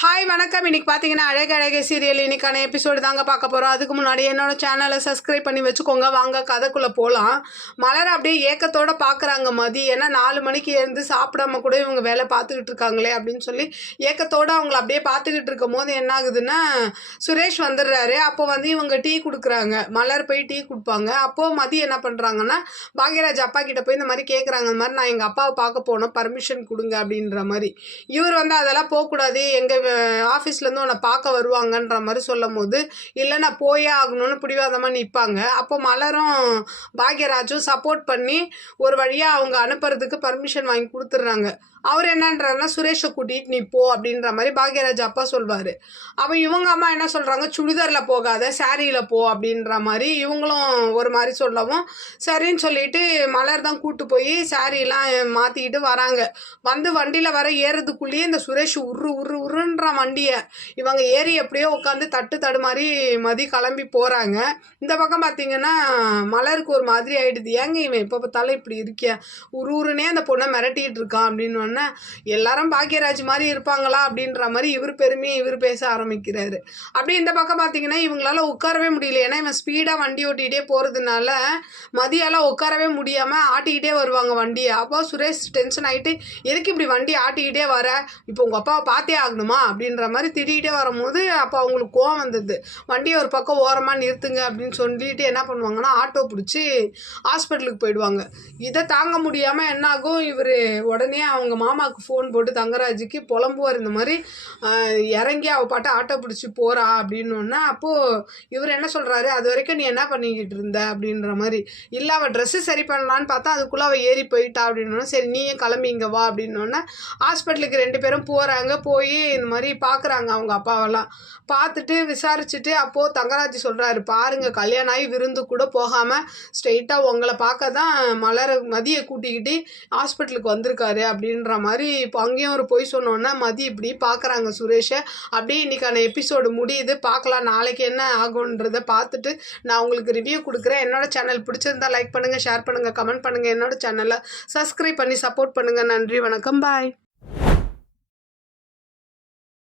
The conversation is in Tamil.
ஹாய் வணக்கம். இன்னைக்கு பார்த்தீங்கன்னா அழகு அழகே சீரியல் இன்னைக்கான எபிசோடு தாங்க பார்க்க போகிறோம். அதுக்கு முன்னாடி என்னோட சேனலை சப்ஸ்கிரைப் பண்ணி வச்சுக்கோங்க. வாங்க கதைக்குள்ளே போகலாம். மலர் அப்படியே ஏக்கத்தோடு பார்க்குறாங்க மதி. ஏன்னா 4 மணிக்கு எழுந்து சாப்பிடாம கூட இவங்க வேலை பார்த்துக்கிட்டு இருக்காங்களே அப்படின்னு சொல்லி ஏக்கத்தோடு அவங்கள அப்படியே பார்த்துக்கிட்டு இருக்கும் போது என்ன ஆகுதுன்னா சுரேஷ் வந்துடுறாரு. அப்போ வந்து இவங்க டீ கொடுக்குறாங்க. மலர் போய் டீ கொடுப்பாங்க. அப்போது மதி என்ன பண்ணுறாங்கன்னா பாக்யராஜ் அப்பா கிட்ட போய் இந்த மாதிரி கேட்குறாங்க. இந்த மாதிரி நான் எங்கள் அப்பாவை பார்க்க போனோம், பர்மிஷன் கொடுங்க அப்படின்ற மாதிரி. இவர் வந்து அதெல்லாம் போகக்கூடாது, எங்கள் ஆஃபீஸ்லேருந்து உன்னை பார்க்க வருவாங்கன்ற மாதிரி சொல்லும் போது இல்லை நான் போயே ஆகணும்னு பிடிவாதமாக நிற்பாங்க. அப்போ மலரும் பாக்யராஜும் சப்போர்ட் பண்ணி ஒரு வழியாக அவங்க அனுப்புறதுக்கு பர்மிஷன் வாங்கி கொடுத்துட்றாங்க. அவர் என்னன்றாருன்னா சுரேஷை கூட்டிகிட்டு நீ போ அப்படின்ற மாதிரி பாக்யராஜ் அப்பா சொல்வார். அப்போ இவங்க அம்மா என்ன சொல்கிறாங்க, சுடிதாரில் போகாத சாரியில் போ அப்படின்ற மாதிரி இவங்களும் ஒரு மாதிரி சொல்லவும் சரின்னு சொல்லிட்டு மலர் தான் கூப்பிட்டு போய் சாரியெல்லாம் மாற்றிக்கிட்டு வராங்க. வந்து வண்டியில் வர ஏறதுக்குள்ளேயே இந்த சுரேஷ் உருன்ற வண்டியை இவங்க ஏறி எப்படியோ உட்காந்து தடு மாதிரி மதி கிளம்பி போகிறாங்க. இந்த பக்கம் பார்த்தீங்கன்னா மலருக்கு ஒரு மாதிரி ஆகிடுது. ஏங்க இவன் எப்போ பார்த்தாலும் இப்படி இருக்கியா, உருன்னே அந்த பொண்ணை மிரட்டிகிட்டு இருக்கான் அப்படின்னு எல்லாரும் பாக்யராஜ் மாதிரி இருப்பாங்களா அப்படின்ற மாதிரி இவர் பெருமையை இவர் பேச ஆரம்பிக்கிறாரு. அப்படி இந்த பக்கம் பார்த்தீங்கன்னா இவங்களால உட்காரவே முடியல. ஏன்னா இவன் ஸ்பீடாக வண்டி ஓட்டிகிட்டே போகிறதுனால மதியால் உட்காரவே முடியாமல் ஆட்டிக்கிட்டே வருவாங்க வண்டியை. அப்போ சுரேஷ் டென்ஷன் ஆகிட்டு எதுக்கு இப்படி வண்டி ஆட்டிக்கிட்டே வர, இப்போ உங்கள் அப்பாவை பார்த்தே ஆகணுமா அப்படின்ற மாதிரி திட்டிகிட்டே வரும்போது அப்போ அவங்களுக்கு கோவம் வந்தது. வண்டியை ஒரு பக்கம் ஓரமாக நிறுத்துங்க அப்படின்னு சொல்லிட்டு என்ன பண்ணுவாங்கன்னா ஆட்டோ பிடிச்சி ஹாஸ்பிட்டலுக்கு போயிடுவாங்க. இதை தாங்க முடியாமல் என்னாகும், இவர் உடனே அவங்க மாமாவுக்கு ஃபோன் போட்டு தங்கராஜுக்கு புலம்புவார். இந்த மாதிரி இறங்கி அவள் பாட்டு ஆட்டோ பிடிச்சி போகிறா அப்படின்னோன்னா அப்போது இவர் என்ன சொல்கிறாரு, அது வரைக்கும் நீ என்ன பண்ணிக்கிட்டு இருந்த அப்படின்ற மாதிரி. இல்லை அவள் ட்ரெஸ்ஸு சரி பண்ணலான்னு பார்த்தா அதுக்குள்ளே அவள் ஏறி போயிட்டா அப்படின்னோன்னா சரி நீயும் கிளம்பி இங்கே வா அப்படின்னோன்னா ஹாஸ்பிட்டலுக்கு 2 பேரும் போகிறாங்க. போய் இந்த மாதிரி பார்க்குறாங்க அவங்க அப்பாவெல்லாம். பார்த்துட்டு விசாரிச்சுட்டு அப்போது தங்கராஜ் சொல்கிறாரு, பாருங்கள் கல்யாணம் ஆகி விருந்து கூட போகாமல் ஸ்ட்ரெயிட்டாக உங்களை பார்க்க தான் மதியை கூட்டிக்கிட்டு ஹாஸ்பிட்டலுக்கு வந்திருக்காரு அப்படின்ற மாதிரி. இப்போ அங்கேயும் ஒரு பொய் சொன்னோன்னா மதி இப்படி பார்க்குறாங்க சுரேஷை. அப்படியே இன்றைக்கான எபிசோடு முடியுது. பார்க்கலாம் நாளைக்கு என்ன ஆகுன்றதை பார்த்துட்டு நான் உங்களுக்கு ரிவ்யூ கொடுக்குறேன். என்னோட சேனல் பிடிச்சிருந்தா லைக் பண்ணுங்கள், ஷேர் பண்ணுங்கள், கமெண்ட் பண்ணுங்கள். என்னோட சேனலை சப்ஸ்கிரைப் பண்ணி சப்போர்ட் பண்ணுங்கள். நன்றி, வணக்கம், பாய்.